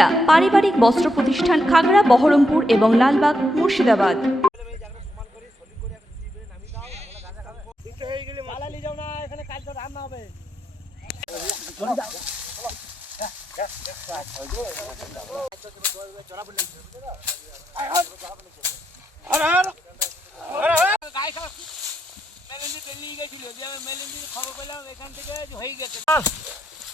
সুনিতা পারিবারিক বস্ত্র প্রতিষ্ঠান খাগড়া বহরমপুর এবং লালবাগ মুর্শিদাবাদ।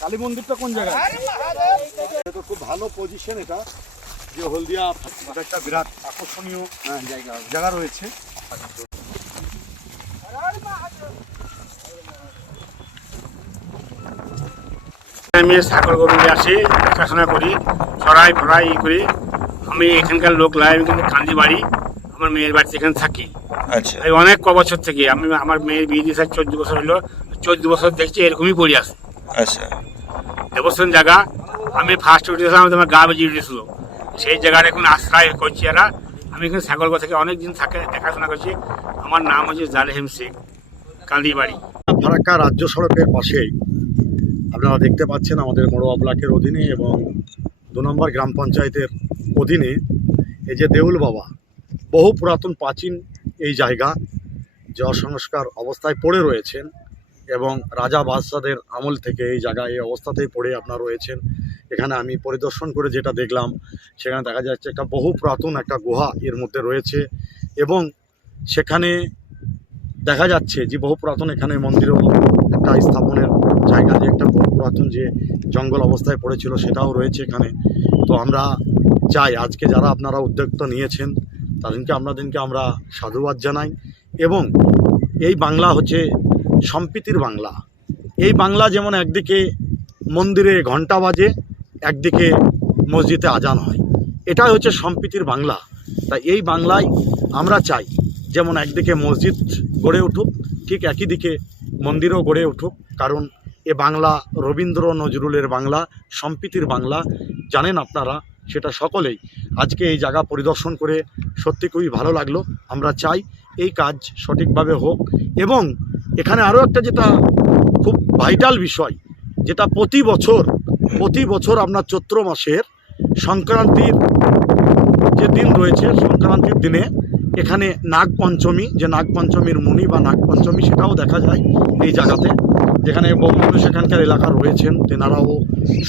কালী মন্দিরটা কোন জায়গায়? এটা খুব ভালো পজিশন এটা যে হলদিয়া একটা বিরাট আকর্ষণীয় জায়গা জায়গা রয়েছে। আমি সাকর গরু নিয়ে আসি দেখাশোনা করি ছড়াই ফরাই ই করি। আমি এখানকার লোক লাই আমি কিন্তু কান্দি বাড়ি আমার মেয়ের বাড়িতে এখানে থাকি। আচ্ছা। এই অনেক ক বছর থেকে আমি আমার মেয়ের বিয়ে দিয়েছে চোদ্দ বছর হলো। চোদ্দ বছর দেখছি এরকমই পড়ে আছে। আচ্ছা। দেবস্থান জায়গা আমি ফার্স্ট উঠেছিলাম আমার গা বেজে উঠেছিল। সেই জায়গার এখন আশ্রয় করছি এরা। আমি এখানে ছাগলগো থেকে অনেক দিন থাকে দেখাশোনা করছি। আমার নাম হচ্ছে জালেহিম শেখ কান্দি বাড়ি ফারাক্কা রাজ্য সড়কের পাশেই। আপনারা দেখতে পাচ্ছেন আমাদের মড়োয়া ব্লকের অধীনে এবং দু নম্বর গ্রাম পঞ্চায়েতের অধীনে এই যে দেউল বাবা বহু পুরাতন, প্রাচীন এই জায়গা যে অসংস্কার অবস্থায় পড়ে রয়েছেন এবং রাজা বাদশাদের আমল থেকে এই জায়গায় এই অবস্থাতেই পড়ে আপনারা রয়েছেন। এখানে আমি পরিদর্শন করে যেটা দেখলাম, সেখানে দেখা যাচ্ছে একটা বহু পুরাতন একটা গুহা এর মধ্যে রয়েছে এবং সেখানে দেখা যাচ্ছে যে বহু পুরাতন এখানে মন্দিরও একটা স্থাপনের জায়গা, যে একটা বহু পুরাতন যে জঙ্গল অবস্থায় পড়েছিল সেটাও রয়েছে এখানে। তো আমরা চাই আজকে যারা আপনারা উদ্যোক্তা নিয়েছেন তাদেরকে আপনাদেরকে আমরা সাধুবাদ জানাই এবং এই বাংলা হচ্ছে সম্প্রীতির বাংলা। এই বাংলা যেমন একদিকে মন্দিরে ঘণ্টা বাজে, একদিকে মসজিদে আজান হয়। এটাই হচ্ছে সম্প্রীতির বাংলা। তাই এই বাংলায় আমরা চাই যেমন একদিকে মসজিদ গড়ে উঠুক, ঠিক একই দিকে মন্দিরও গড়ে উঠুক। কারণ এ বাংলা রবীন্দ্র নজরুলের বাংলা, সম্প্রীতির বাংলা। জানেন আপনারা সেটা সকলেই আজকে এই জায়গা পরিদর্শন করে সত্যি খুবই ভালো লাগল। আমরা চাই এই কাজ সঠিকভাবে হোক এবং এখানে আরও একটা যেটা খুব ভাইটাল বিষয়, যেটা প্রতি বছর প্রতি বছর আপনার চৈত্র মাসের সংক্রান্তির যে দিন রয়েছে, সংক্রান্তির দিনে এখানে নাগপঞ্চমী, যে নাগপঞ্চমীর মুনি বা নাগপঞ্চমী সেটাও দেখা যায় এই জায়গাতে। যেখানে বঙ্গবন্ধু সেখানকার এলাকা রয়েছেন, তেনারাও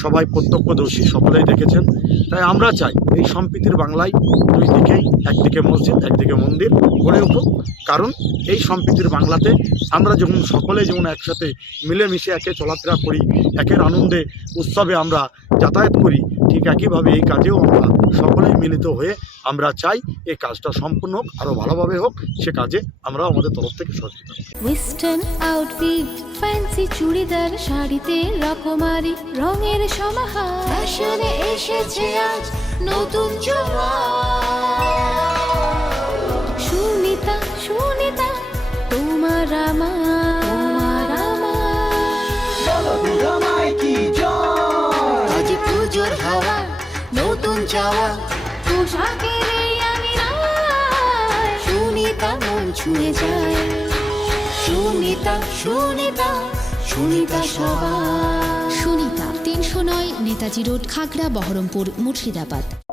সবাই প্রত্যক্ষদর্শী, সকলেই দেখেছেন। তাই আমরা চাই এই সম্প্রীতির বাংলায় দুই দিকেই, একদিকে মসজিদ, একদিকে মন্দির গড়ে উঠুক। কারণ এই সম্প্রীতির বাংলাতে আমরা যখন সকলে যেমন একসাথে মিলেমিশে একে চলাফেরা করি, একের আনন্দে, উৎসবে আমরা যাতায়াত করি, ঠিক একইভাবে এই কাজেও আমরা সকলেই মিলিত হয়ে আমরা চাই এই কাজটা সম্পূর্ণ হোক, আরও ভালোভাবে হোক, সে কাজে আমরা আমাদের তরফ থেকে সচেতন চুড়িদার, শাড়িতে রঙের এসেছে নতুন সুনিতা সুনিতা মন ছুঁয়ে যায়। সুনিতা তিনশো নয় নেতাজি রোড খাগড়া বহরমপুর মুর্শিদাবাদ।